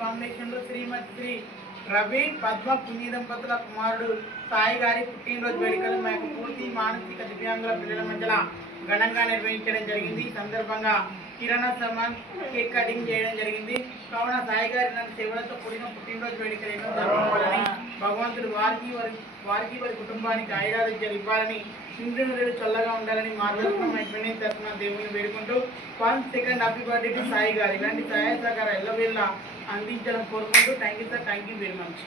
Foundation లో శ్రీమతి శ్రీ రవి పద్మ పుణ్య దంపతుల కుమారుడు సాయి గారి పుట్టినరోజు వేడుకలు మా యొక్క పూర్తి మానసిక దివ్యాంగుల పిల్లల మధ్యలో ఘనంగా నిర్వహించడం జరిగింది. ఈ సందర్భంగా కిరాణా సామాన్ కేక్ కటింగ్ చేయడం జరిగింది. కావున సాయి గారి నన్ను సేవలతో కూడిన పుట్టినరోజు వేడుకలు ఎన్నో జరుపుకోవాలని భగవంతుడు వారి కుటుంబానికి ఆయురారోగ్యాలు ఇవ్వాలని ఇంద్రుడు చల్లగా ఉండాలని మా తరఫున దేవుని వేడుకుంటూ 1 second happy birthday to Sai గారు. ఇలాంటి సహాయ సహకారం ఎల్లవేళ అందించడం కోరుకుంటూ thank you sir, thank you very much.